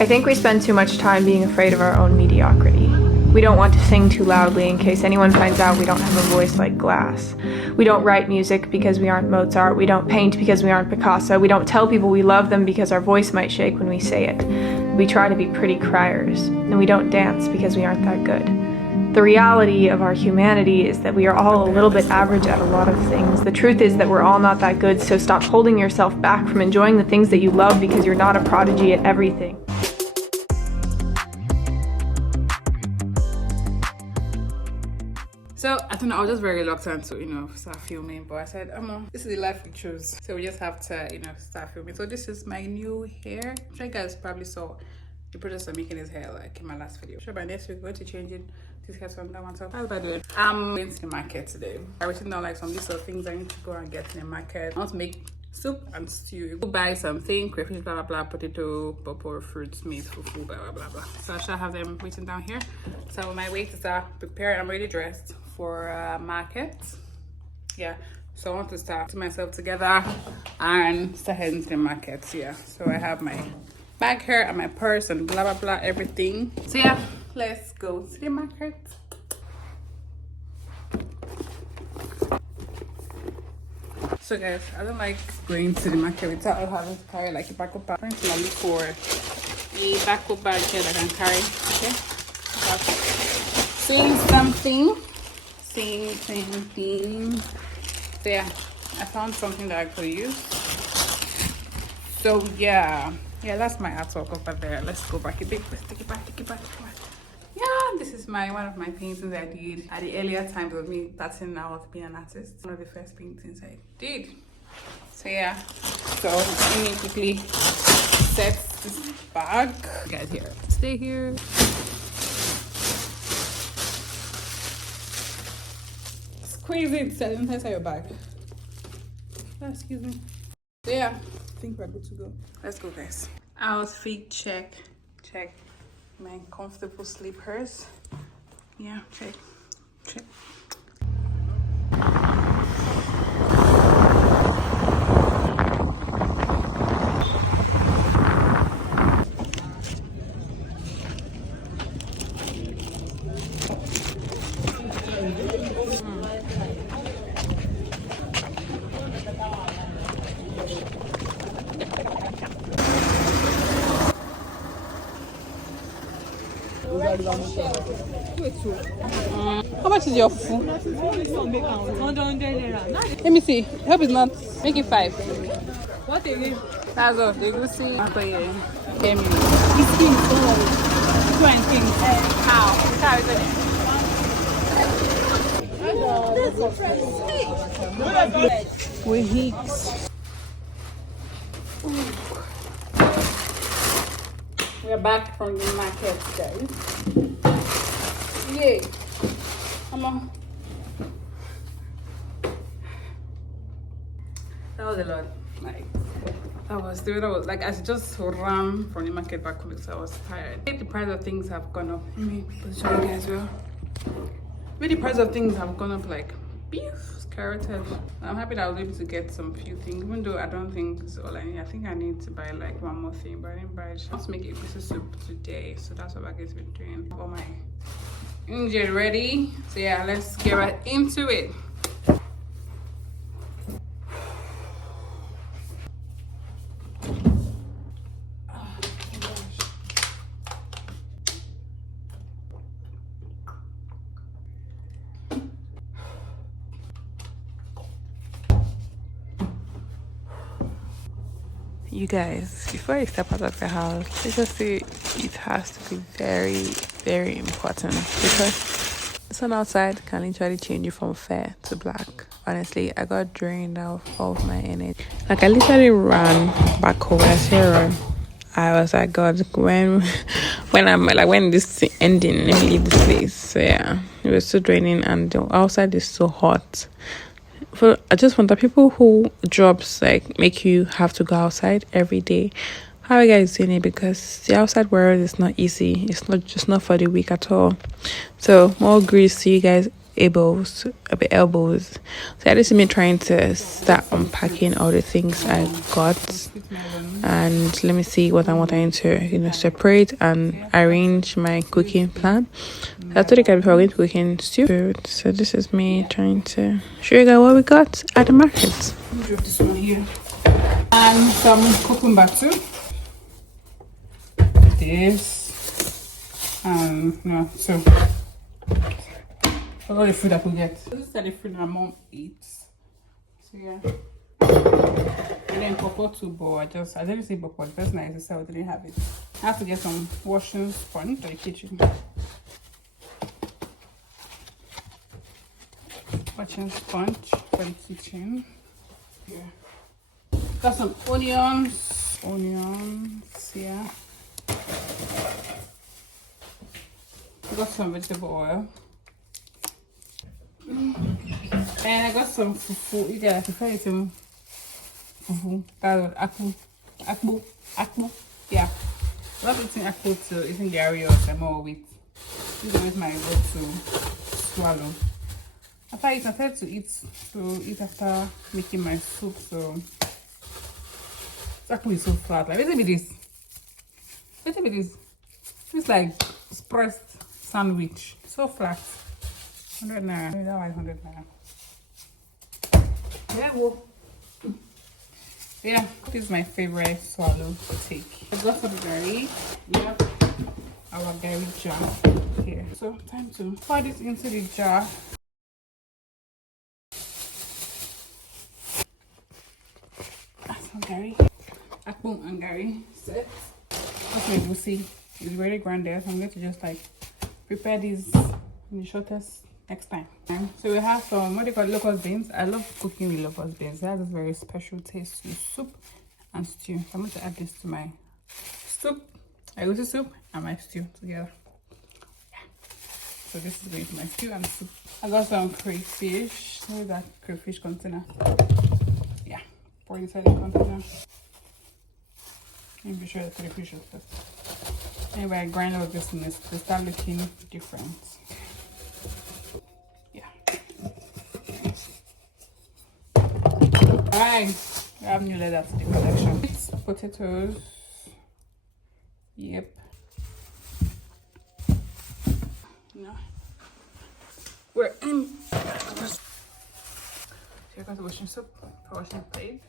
I think we spend too much time being afraid of our own mediocrity. We don't want to sing too loudly in case anyone finds out we don't have a voice like glass. We don't write music because we aren't Mozart. We don't paint because we aren't Picasso. We don't tell people we love them because our voice might shake when we say it. We try to be pretty criers, and we don't dance because we aren't that good. The reality of our humanity is that we are all a little bit average at a lot of things. The truth is that we're all not that good, so stop holding yourself back from enjoying the things that you love because you're not a prodigy at everything. So I don't know, I was just very reluctant to, start filming, but I said, this is the life we choose. So we just have to, start filming. So this is my new hair. I'm sure you guys probably saw the process of making his hair like in my last video. Sure, by next week we're going to change it. This hair from that one. So how's that doing? I'm going to the market today. I written down like some list of things I need to go and get in the market. I want to make soup and stew. Go buy something, crayfish, blah blah blah, potato, purple, fruits, meat, fufu, blah blah blah blah. So I shall have them written down here. So my way to start preparing. I'm already dressed for market. Yeah, so I want to start putting myself together and start heading to the market. Yeah, so I have my bag here and my purse and blah blah blah, everything. So yeah, let's go to the market. So guys, I don't like going to the market without having to carry like a backpack. I'm trying to look for a backpack bag here that I can carry. Okay, seeing something. So yeah, I found something that I could use. So yeah, that's my artwork over there. Let's go back a bit. Let's take it back. Yeah, this is one of my paintings I did at the earlier times of me starting out being an artist. One of the first paintings I did. So yeah, so let me quickly set this bag. You guys here, stay here. Squeeze it so it doesn't inside your bag. Excuse me. So yeah, I think we're good to go. Let's go, guys. Outfit check. My comfortable slippers. Yeah, check. How much is your food? Let me see. Hope it's not. Make it 5. What again? That's all. They go see. It's kings. How? How is it? We heat. We're back from the market, guys. Yay! Come on. That was a lot. Like I just ran from the market back home because I was tired. The price of things have gone up. Let me show you guys well. The price of things have gone up like beef, carrots. I'm happy that I was able to get some few things, even though I don't think it's all I need. I think I need to buy like one more thing, but I didn't buy it. I want to make a piece of soup today, so that's what I'm going to be doing. All my ingredients ready. So yeah, let's get right into it. You guys, before you step out of the house, let's just say it has to be very, very important because the sun outside can literally change you from fair to black. Honestly, I got drained of all of my energy. Like I literally ran back home. When I say run, I was like, God, when this ending, let me leave this place. So yeah, it was so draining, and the outside is so hot. I just want the people who jobs like make you have to go outside every day. How are you guys doing it? Because the outside world is not easy. It's not for the weak at all. So more grease to you guys, elbows. So that is me trying to start unpacking all the things I got Sweet melon. And let me see what I want to separate and arrange my cooking plan. I told you guys before we're going to cooking stew. So this is me trying to show you guys what we got at the market. Let me drop this one here. And some cucumber too. This. So all the food I could get. This is the food my mom eats. So yeah. And then pawpaw too, but I didn't say pawpaw. That's nice, so I didn't have it. I have to get some washing sponge for the kitchen. Washing sponge for the kitchen. Yeah. Got some onions. Yeah. Got some vegetable oil. And I got some fufu. You guys prefer it to fufu. That's akpu. Yeah. I love eating akpu to eating gari or semo with. This is always my go-to swallow. After I started to eat after making my soup. So akpu is so flat. Like, listen to this. It's like pressed sandwich. So flat. 100 naira. That was 100 naira. Yeah, well. Yeah, this is my favorite swallow to take. I got some gari. We have our gari jar here. So time to pour this into the jar. Some gari. Akpu and gari set. Okay, we'll see. It's very grounded. So I'm going to just like prepare these in the shortest next time. So we have some, what do you call it, locust beans. I love cooking with locust beans. It has a very special taste to soup and stew. So I'm going to add this to my soup. I go to soup and my stew together. Yeah. So this is going to my stew and soup. I got some crayfish. Where is that crayfish container? Yeah, pour inside the container. Let me be sure the crayfish is first. Anyway, I grind all this mess to start looking different. Alright, I have new leather to the collection. It's potatoes. Yep. No. We're in. So I got the washing soap for washing plate.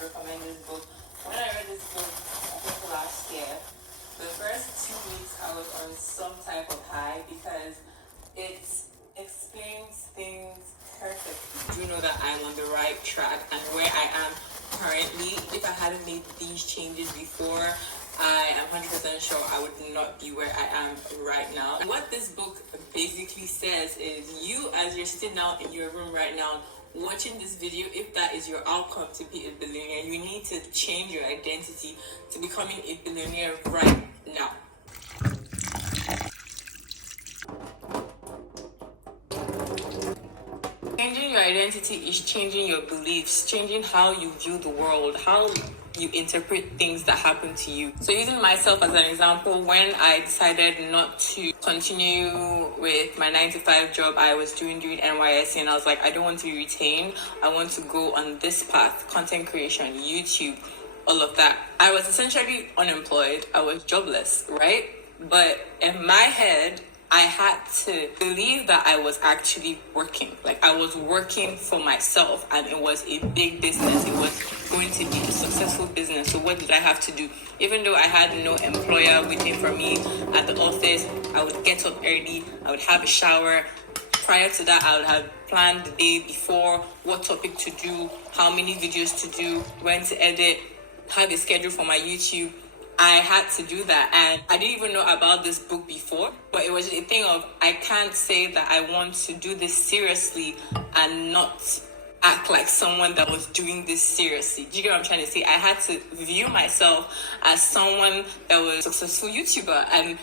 Recommend this book. When I read this book, I think last year, the first 2 weeks I was on some type of high because it explains things perfectly. You know that I'm on the right track and where I am currently. If I hadn't made these changes before, I am 100% sure I would not be where I am right now. And what this book basically says is you, as you're sitting down in your room right now, watching this video, if that is your outcome to be a billionaire, you need to change your identity to becoming a billionaire right now. Changing your identity is changing your beliefs, changing how you view the world, how you interpret things that happen to you. So using myself as an example, when I decided not to continue with my 9-to-5 job I was doing during NYSC, and I was like, I don't want to be retained. I want to go on this path, content creation, YouTube, all of that. I was essentially unemployed. I was jobless, right? But in my head, I had to believe that I was actually working. Like, I was working for myself, and it was a big business. It was going to be a successful business. So what did I have to do? Even though I had no employer waiting for me at the office, I would get up early, I would have a shower. Prior to that, I would have planned the day before, what topic to do, how many videos to do, when to edit, have a schedule for my YouTube. I had to do that, and I didn't even know about this book before, but it was a thing of, I can't say that I want to do this seriously and not act like someone that was doing this seriously. Do you get what I'm trying to say? I had to view myself as someone that was a successful YouTuber, and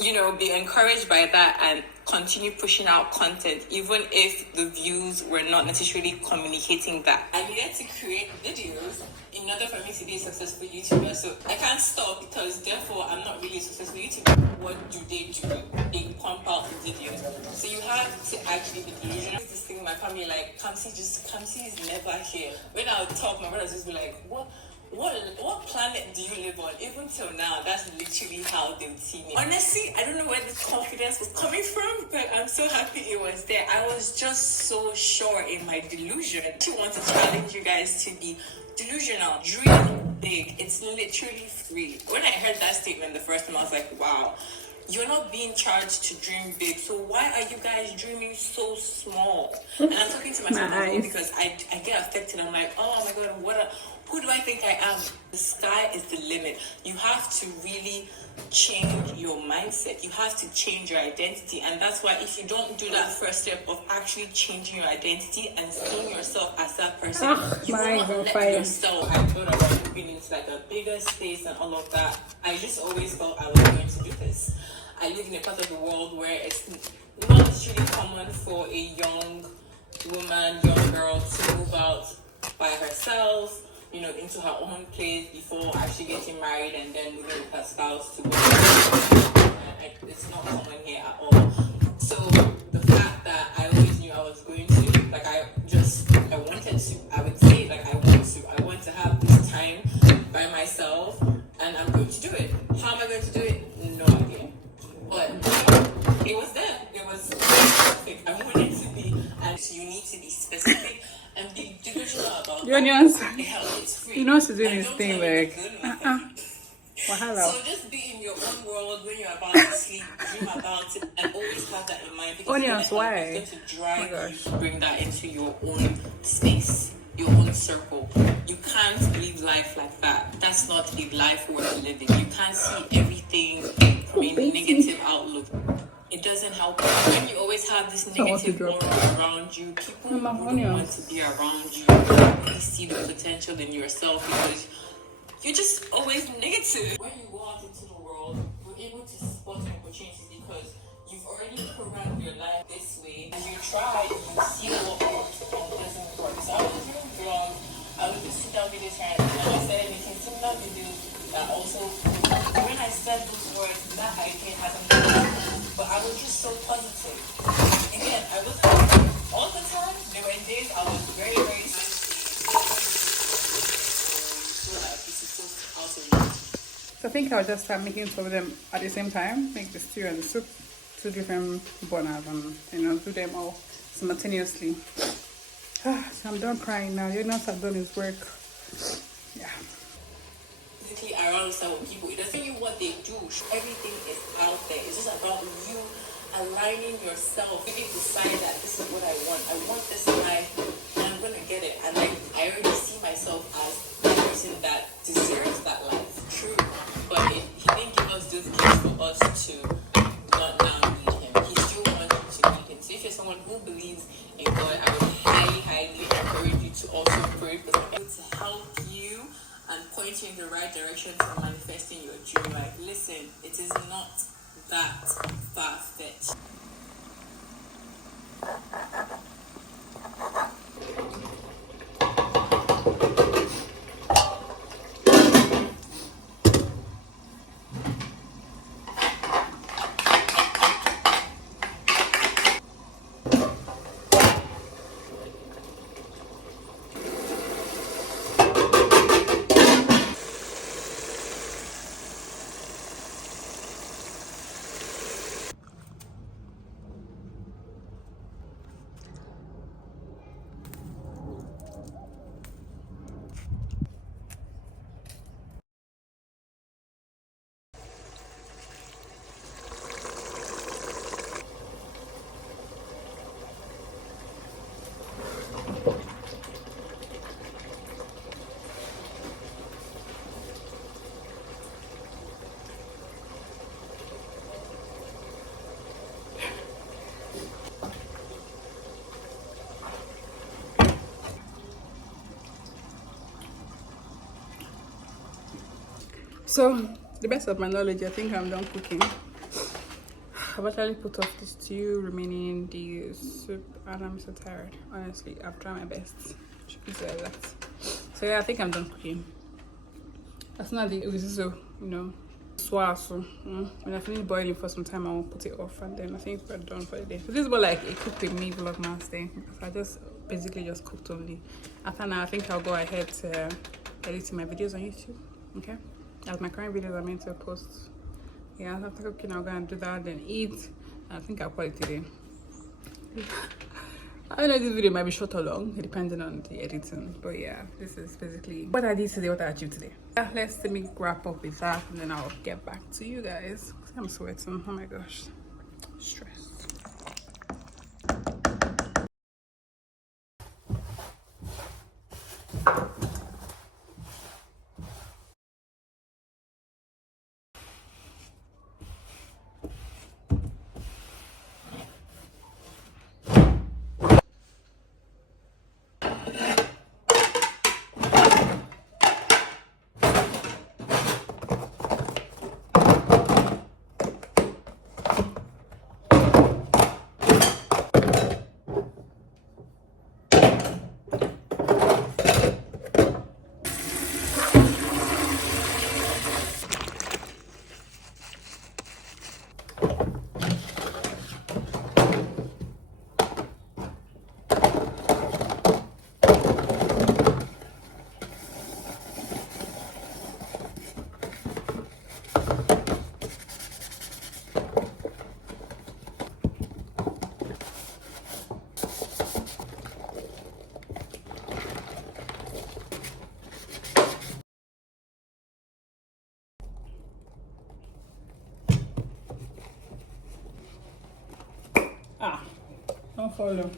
you know, be encouraged by that and continue pushing out content, even if the views were not necessarily communicating that. I needed to create videos in order for me to be a successful YouTuber. So I can't stop because therefore I'm not really a successful YouTuber. What do? They pump out the videos. So you have to actually be delusional. This thing, my family like, Kamsi is never here. When I would talk, my brothers just be like, what planet do you live on? Even till now, that's literally how they would see me. Honestly, I don't know where this confidence was coming from, but I'm so happy it was there. I was just so sure in my delusion. I want to challenge you guys to be delusional. Dream big. It's literally free. When I heard that statement the first time, I was like, wow. You're not being charged to dream big, so why are you guys dreaming so small? And I'm talking to myself Nice. because I get affected. I'm like, oh my god, who do I think I am? The sky is the limit. You have to really change your mindset. You have to change your identity. And that's why if you don't do that first step of actually changing your identity and seeing yourself as that person, you will not let yourself. I thought about moving into like a bigger space and all of that. I just always felt I was going to do this. I live in a part of the world where it's not necessarily common for a young woman, young girl to move out by herself, you know, into her own place before actually getting married and then moving with her spouse to work. It's not common here at all. So the fact that I always knew I was going to, like I wanted to, I would say like I want to have this time by myself and I'm going to do it. How am I going to do it? No idea. But it was there. It was perfect. I wanted to be, and you need to be specific and be delusional about It's free. You know she's doing this thing like So just be in your own world when you're about to sleep, dream about it, and always have that in mind because Onions, why? It's going to drive you to bring that into your own space, your own circle. You can't live life like that. That's not a life worth living. You can't see everything from a negative outlook. It doesn't help. When you always have this negative aura around you, people wouldn't want to be around you. Really see the potential in yourself because you're just always negative. When you go out into the world, you're able to spot opportunities because you've already programmed your life this way. And you try, you see what works and doesn't work. So I was doing vlogs, I would just sit down videos here and I started making similar videos that also, when I said those words, that idea hasn't been. But I was just so positive. Again, I was all the time. There were days I was very, very So I think I'll just start making two of them at the same time, make the stew and the soup, two different burners and, you know, do them all simultaneously. So I'm done crying now. Jonas has done his work. Yeah. Physically around some people. It doesn't mean what they do. Everything is out there. It's just about you aligning yourself. You decide that this is what I want. I want this life and I'm going to get it. And I already see myself as the person that deserves that life. True. But he didn't give us those gifts for us to not now need him. He still wants you to need him. So if you're someone who believes in God, I would highly, highly encourage you to also pray for him to help you and point you in the right direction for manifesting your dream. Like, listen, it is not that far-fetched. So, the best of my knowledge, I think I'm done cooking. I've actually put off the stew, remaining the soup, and I'm so tired. Honestly, I've tried my best. Should be like that. So yeah, I think I'm done cooking. That's not the XOxO, you know, swaso. When I finish boiling for some time, I will put it off, and then I think we're done for the day. So this is more like a cook with me vlogmas thing. So I just basically just cooked only. After now, I think I'll go ahead to editing my videos on YouTube. Okay, as my current videos are meant to post. Yeah, after cooking, I'll go and do that, then eat. And I think I'll call it today. I don't know if this video might be short or long, depending on the editing. But yeah, this is basically what I did today, what I achieved today. Yeah, let me wrap up with that, and then I'll get back to you guys. I'm sweating. Oh my gosh, stress. Don't follow.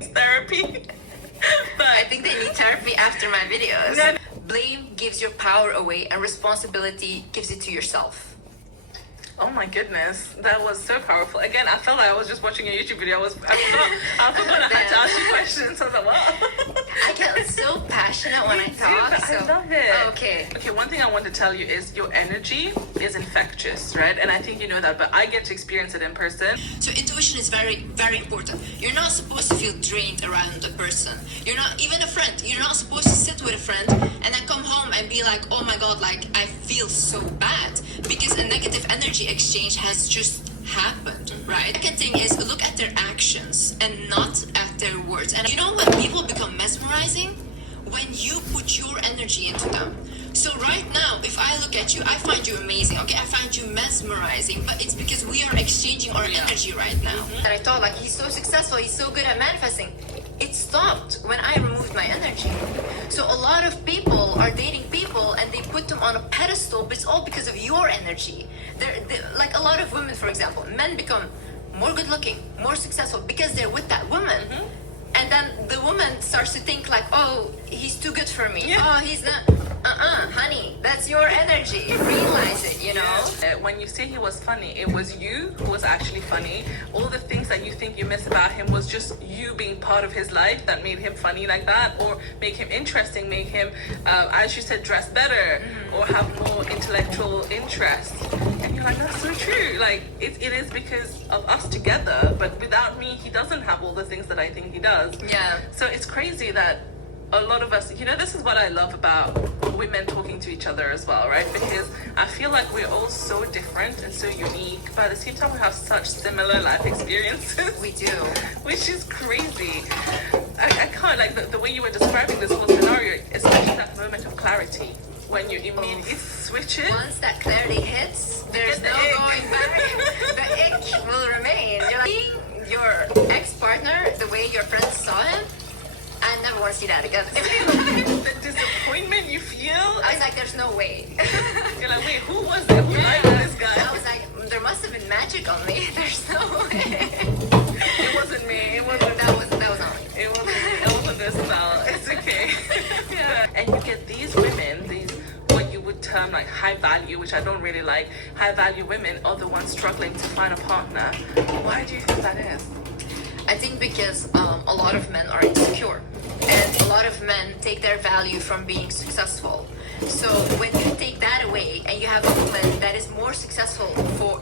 Therapy. But I think they need therapy after my videos. No. Blame gives your power away and responsibility gives it to yourself. Oh my goodness, that was so powerful. Again, I felt like I was just watching a YouTube video. I forgot I had to ask you questions. I was like, what? I get so passionate when I talk. So. I love it. Okay, one thing I want to tell you is your energy is infectious, right? And I think you know that, but I get to experience it in person. So intuition is very, very important. You're not supposed to feel drained around a person. You're not, even a friend, you're not supposed to sit with a friend and then come home and be like, oh my God, like I feel so bad, because a negative energy exchange has just happened, right? Second thing is look at their actions and not at their words. And you know when people become mesmerizing? When you put your energy into them. So right now, if I look at you, I find you amazing, okay? I find you mesmerizing, but it's because we are exchanging our energy right now. And I thought like, he's so successful, he's so good at manifesting. It stopped when I removed my energy. So a lot of people are dating people and they put them on a pedestal, but it's all because of your energy. They're like a lot of women, for example, men become more good looking, more successful because they're with that woman. And then the woman starts to think like, oh, he's too good for me. Oh, he's not. Honey, that's your energy. Realize it, you know? When you say he was funny, it was you who was actually funny. All the things that you think you miss about him was just you being part of his life that made him funny like that, or make him interesting, make him, as you said, dress better, or have more intellectual interest. And you're like, that's so true. Like, it is because of us together, but without me, he doesn't have all the things that I think he does. Yeah. So it's crazy that a lot of us, you know, this is what I love about women talking to each other as well, right? Because I feel like we're all so different and so unique, but at the same time we have such similar life experiences. We do. Which is crazy. I can't, like the way you were describing this whole scenario, especially that moment of clarity, when you immediately switch it. Once that clarity hits, there's no going back. The ick will remain. You're like, seeing your ex-partner the way your friends saw him, I never want to see that again. The disappointment you feel. I was like, there's no way. You're like, wait, who was it? Who liked this guy? I was like, there must have been magic on me. There's no way. It wasn't me. It wasn't. That was on me. It wasn't this spell. It's okay. Yeah. And you get these women, these what you would term like high value, which I don't really like. High value women are the ones struggling to find a partner. Why do you think that is? I think because a lot of men are insecure, and a lot of men take their value from being successful. So when you take that away and you have a woman that is more successful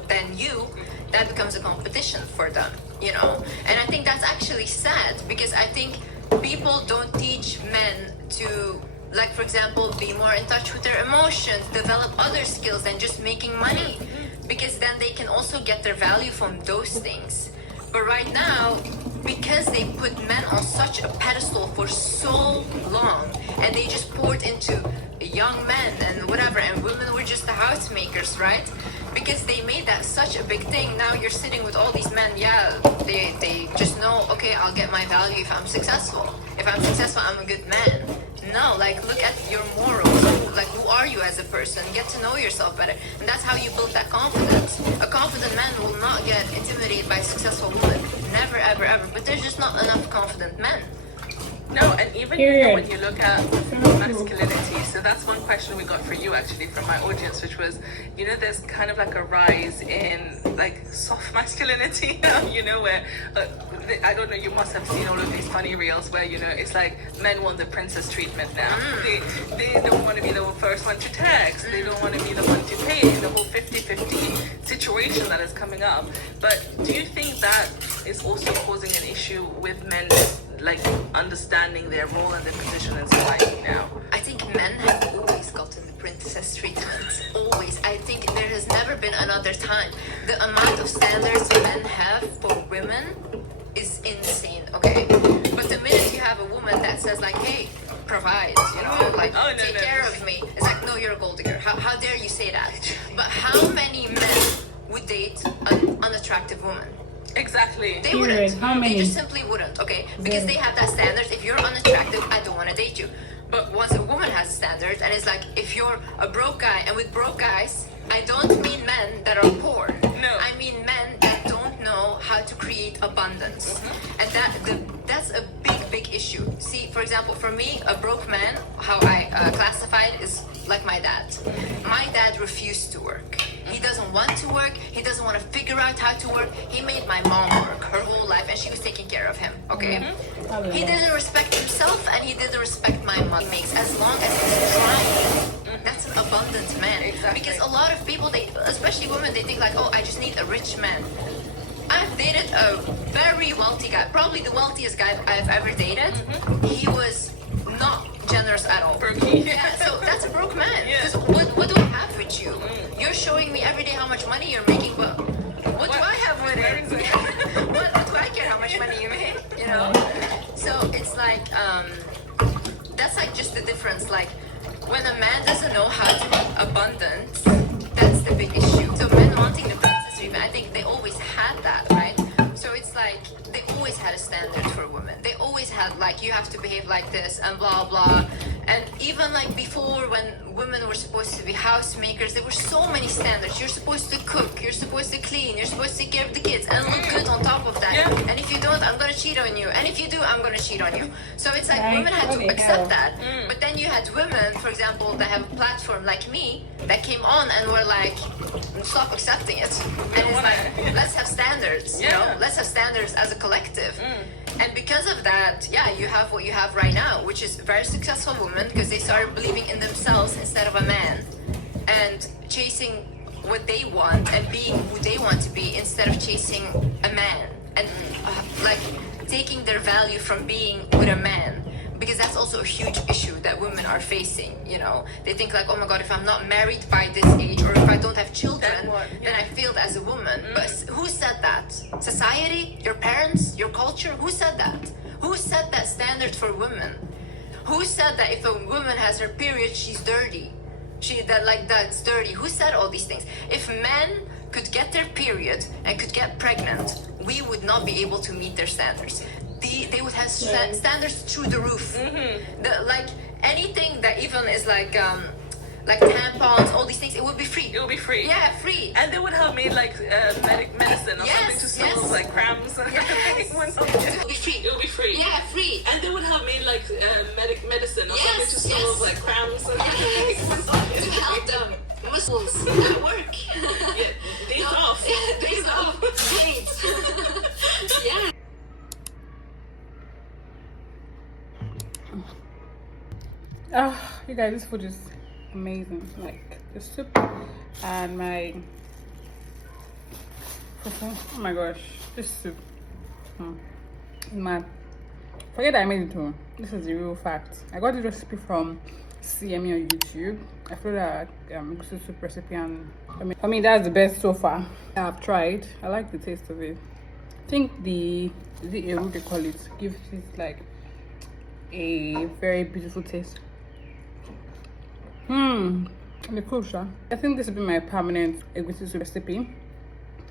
than you, that becomes a competition for them, you know. And I think that's actually sad, because I think people don't teach men to, like, for example, be more in touch with their emotions, develop other skills than just making money, because then they can also get their value from those things. But right now, because they put men on such a pedestal for so long, and they just poured into young men and whatever, and women were just the housemakers, right? Because they made that such a big thing. Now you're sitting with all these men, yeah, they just know, okay, I'll get my value if I'm successful. If I'm successful, I'm a good man. No, like, look at your morals. Like, who are you as a person? Get to know yourself better. And that's how you build that confidence. A confident man will not get intimidated by a successful woman. Never, ever, ever. But there's just not enough confident men. No, and even you know, when you look at masculinity, so that's one question we got for you actually from my audience, which was, you know, there's kind of like a rise in like soft masculinity now, you know, where I don't know, you must have seen all of these funny reels where, you know, it's like men want the princess treatment now. They don't want to be the first one to text, they don't want to be the one to pay, the whole 50-50 situation that is coming up. But do you think that is also causing an issue with men, like, understanding their role and their position in society now? I think men have always gotten the princess treatment. Always. I think there has never been another time. The amount of standards men have for women is insane, okay? But the minute you have a woman that says, like, hey, provide, you know, like, take care of me, it's like, no, you're a gold digger. How dare you say that? But how many men would date an unattractive woman? Exactly. They wouldn't. How many? They just simply wouldn't, okay? Because they have that standard. If you're unattractive, I don't want to date you. But once a woman has a standard, and it's like, if you're a broke guy, and with broke guys, I don't mean men that are poor. No. I mean men that don't know how to create abundance. And that's a big issue. See, for example, for me, a broke man, how I classify it is like my dad. My dad refused to work. He doesn't want to work. He doesn't want to figure out how to work. He made my mom work her whole life, and she was taking care of him, okay? He didn't respect himself, and he didn't respect my mom. As long as he's trying, that's an abundant man. Exactly. Because a lot of people, especially women, they think like, oh, I just need a rich man. I've dated a very wealthy guy, probably the wealthiest guy I've ever dated. He was not generous at all. Yeah, so that's a broke man. Because what do I have with you? You're showing me every day how much money you're making, but what do I have with it? What do I care how much money you make? You know? So it's like, that's like just the difference. Like, when a man doesn't know how to be abundant, that's the big issue. So men wanting the princess treatment, I think they always had that, right? So it's like, they always had a standard for women. They always had, like, you have to behave like this and blah, blah. And even, like, before, when women were supposed to be housemakers, there were so many standards. You're supposed to cook, you're supposed to clean, you're supposed to take care of the kids, and look good on top of that. And if you don't, I'm gonna cheat on you. And if you do, I'm gonna cheat on you. So it's like, women had to accept that. But then you had women, for example, that have a platform like me, that came on and were like, stop accepting it. And it's like, let's have standards, you know? Let's have standards as a collective. And because of that, yeah, you have what you have right now, which is very successful women, because they started believing in themselves instead of a man, and chasing what they want and being who they want to be instead of chasing a man, and like taking their value from being with a man. Because that's also a huge issue that women are facing, you know. They think like, oh my God, if I'm not married by this age, or if I don't have children, then I failed as a woman. But who said that? Society? Your parents? Your culture? Who said that? Who set that standard for women? Who said that if a woman has her period, she's dirty? That's dirty. Who said all these things? If men could get their period and could get pregnant, we would not be able to meet their standards. They would have standards through the roof. Like anything that even is like tampons, all these things, it would be free. It would be free. Yeah, free. And they would have made like medicine or something to solve like cramps. It would be free. It would be free. Yeah, free. And they would have made like medicine or something to solve like cramps. To help them. Muscles at work. Days off. Days off. Great. Yeah. Oh, you guys, this food is amazing. Like the soup and my oh my gosh, this soup is mad. Forget that I made it home. This is the real fact. I got the recipe from CME on YouTube. I feel that this soup recipe, and I mean that's the best so far I've tried. I like the taste of it. I think the what they call it gives it like a very beautiful taste. And the cool, I think this will be my permanent egusi soup recipe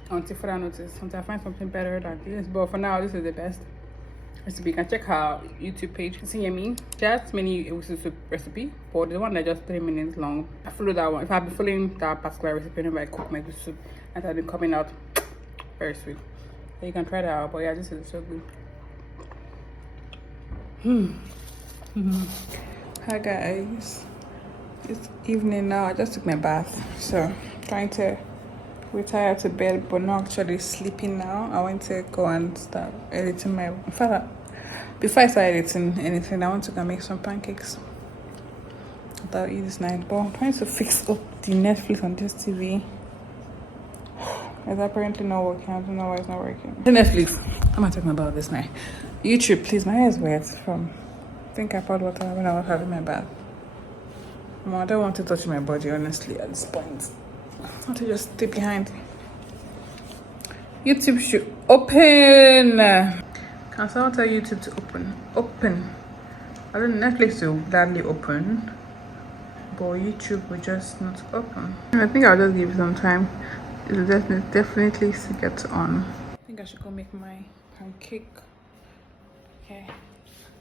until further notice, until I find something better than this. But for now, this is the best recipe. You can check her YouTube page, CME. She has many egusi soup recipe, but the one that just 3 minutes long, I follow that one. If I've been following that particular recipe whenever I cook my egusi soup, and it's been coming out very sweet. So you can try that out. But yeah, this is so good. Hi guys, it's evening now. I just took my bath, so trying to retire to bed, but not actually sleeping now. I want to go and start editing my. In fact, before I start editing anything, I want to go make some pancakes that I'll eat this night. But I'm trying to fix up the Netflix on this TV. It's apparently not working. I don't know why it's not working. The Netflix. What am I talking about this night? YouTube, please. My hair is wet from. I think I poured water when I was having my bath. I don't want to touch my body, honestly, at this point. I want to just stay behind. YouTube should open. Can someone tell YouTube to open? Open. I don't know, Netflix will gladly open, but YouTube will just not open. I think I'll just give it some time. It will definitely get on. I think I should go make my pancake. Okay.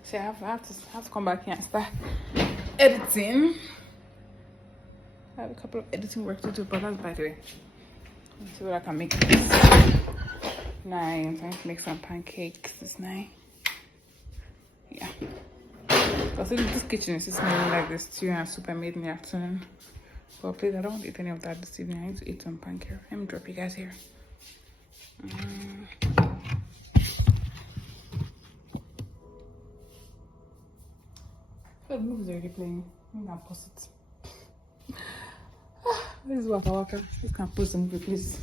So I have to come back here and start editing. I have a couple of editing work to do, but that's by the way. Let's see what I can make. Nice. I'm trying to make some pancakes this night. Yeah. Also, this kitchen is just smelling like the stew and soup I made in the afternoon. But please, I don't want to eat any of that this evening. I need to eat some pancake. Let me drop you guys here. The movie's already playing. I'm gonna pause it. This is Waka. You can pause the movie, please.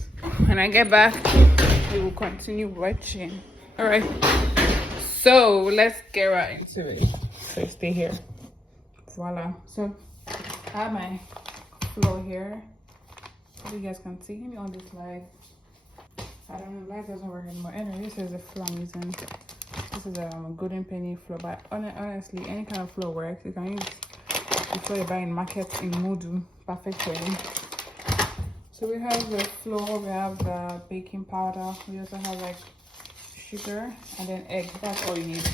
When I get back, we will continue watching. Alright. So let's get right into it. So stay here. Voila. So I have my flour here. So you guys can see me on this light. I don't know, light doesn't work anymore. Anyway, this is the flour I'm using. This is a golden penny flour, but honestly, any kind of flour works. You can use the flour you buy in market in Modu, perfect for you. So we have the flour, we have the baking powder, we also have like sugar and then egg. That's all you need.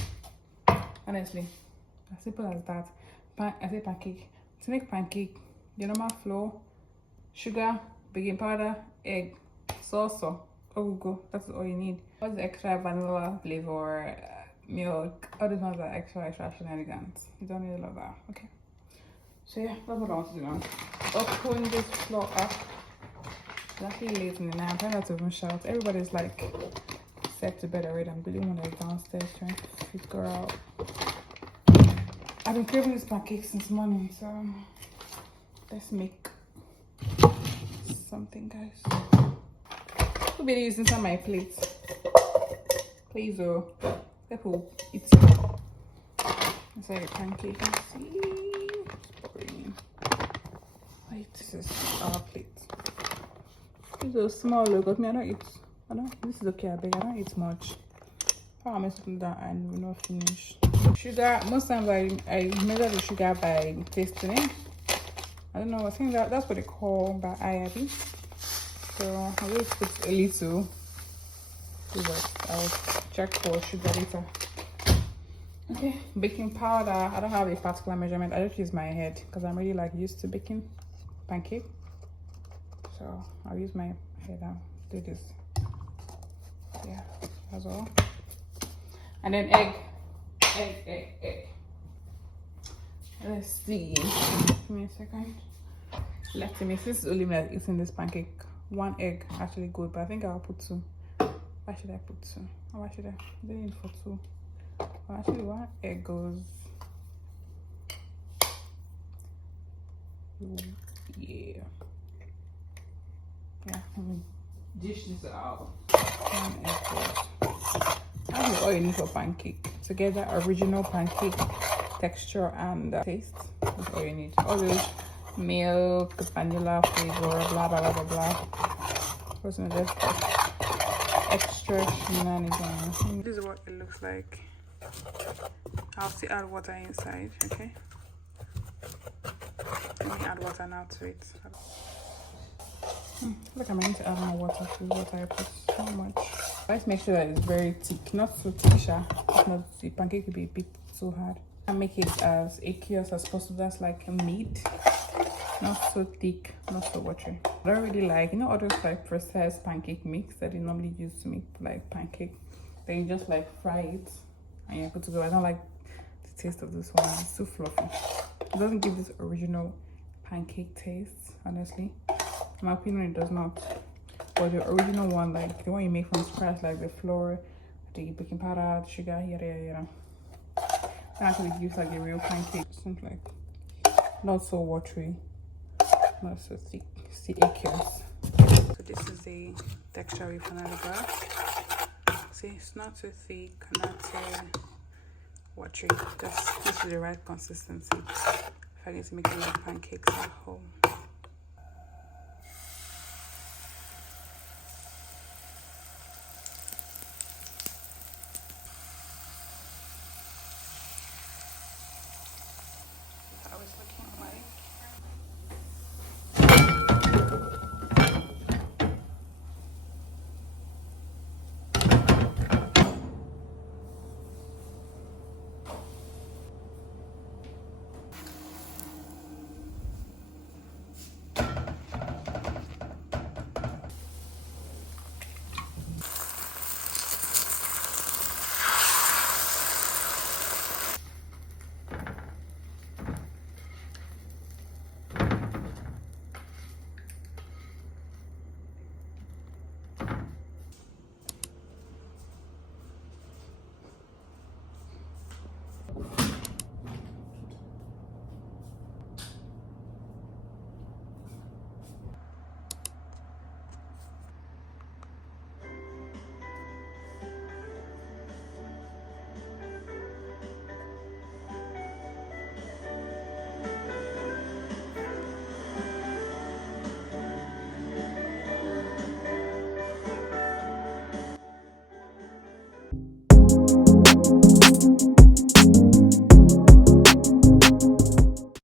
Honestly, as simple as that. I say pancake. To make pancake, your normal flour, sugar, baking powder, egg, XOxO. Go. That's all you need. What's the extra vanilla flavor, milk? All these ones are extra shenanigans. You don't need all of that. Okay. So yeah, that's what I want to do now. Open this floor up. It's actually late in the night. I'm trying not to even shout. Everybody's like set to bed already. I'm the only one that's downstairs trying to figure out. I've been craving this pancake since morning, so let's make something, guys. I'll be using some of my plates. Please, people eat inside the pancake. Let's see. Wait, this is our plate. These are small, look. Me, I don't eat. This is okay, I beg. I don't eat much. How am I supposed to do that and we're not finished? Sugar. Most times I measure the sugar by tasting it. I don't know. I think that's what they call by IAB. So I will put a little. I'll check for sugar later. Okay, baking powder. I don't have a particular measurement. I just use my head because I'm really like used to baking pancake. So I'll use my head and do this. Yeah, that's all. And then egg. Let's see. Give me a second. Let's see. This is only me that's eating this pancake. One egg actually good, but I think I'll put two. Why should I put two? Why should I? They need for two. Well, actually, one egg goes. Yeah. Yeah, let me dish this out. That's all you need for pancake. To get that original pancake texture and taste, that's all you need. All this milk, vanilla flavor, blah blah blah blah blah. Wasn't just extra shenanigans. This is what it looks like. I'll still add water inside, okay? Let me add water now to it. Look, I'm going to add more water to what I put so much. Let's make sure that it's very thick, not so thick, if not the pancake will be a bit too hard. I make it as aqueous as possible. That's like a meat, not so thick, not so watery. I don't really like, you know, all those like processed pancake mix that they normally use to make like pancake. Then you just like fry it and you're good to go. I don't like the taste of this one. It's too fluffy. It doesn't give this original pancake taste, honestly. In my opinion, it does not. But the original one, like the one you make from scratch, like the flour, the baking powder, the sugar, yada yada yada, that actually gives like a real pancake. Something like not so watery, not so thick, still aqueous. So this is the texture we finally got. See, it's not too thick, not too watery. This is the right consistency if I need to make a lot of pancakes at home.